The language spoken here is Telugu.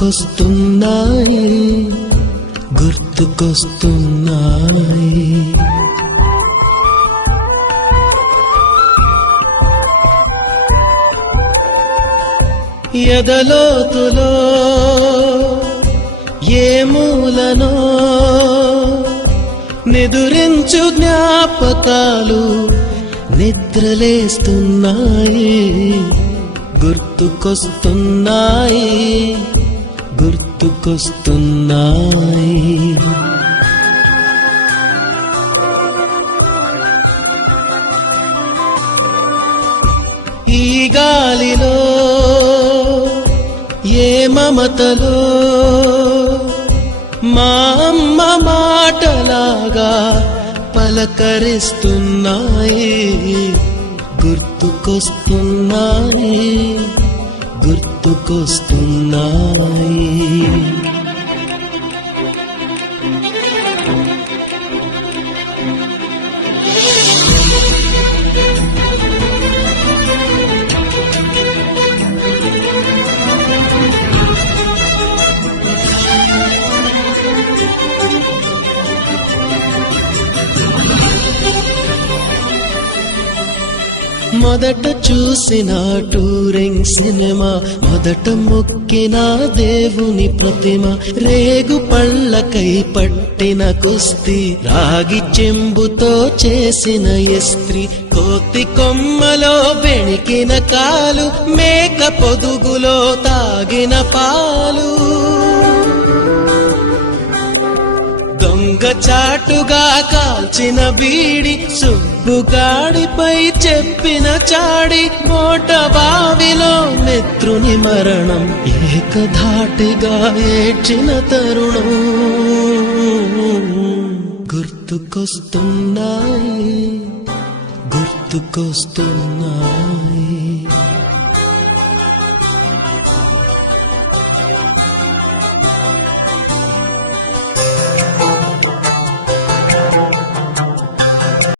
గుర్తుకొస్తున్నాయి గుర్తుకొస్తున్నాయి. ఎదలోతులో ఏ మూలనో నిదురించు జ్ఞాపకాలు నిద్రలేస్తున్నాయి గుర్తుకొస్తున్నాయి గుర్తుకొస్తున్నాయి. ఈ గాలిలో ఏ మమతలో మా అమ్మ మాటలాగా పలకరిస్తున్నాయి గుర్తుకొస్తున్నాయి గుర్తుకొస్తున్నాయి. మొదట చూసిన టూరింగ్ సినిమా, మొదట మొక్కిన దేవుని ప్రతిమ, రేగు పళ్ళకై పట్టిన కుస్తీ, రాగి చెంబుతో చేసిన ఇస్త్రీ, కోతి కొమ్మలో బెణికిన కాలు, మేక పొదుగులో తాగిన పాలు, దొంగ చాటుగా కాల్చిన బీడి, సుబ్బుగాడిపై చెప్పిన చాడి, మోట బావిలో మిత్రుని మరణం, ఏకధాటిగా ఏడ్చిన తరుణం గుర్తుకొస్తున్నాయి గుర్తుకొస్తున్నాయి.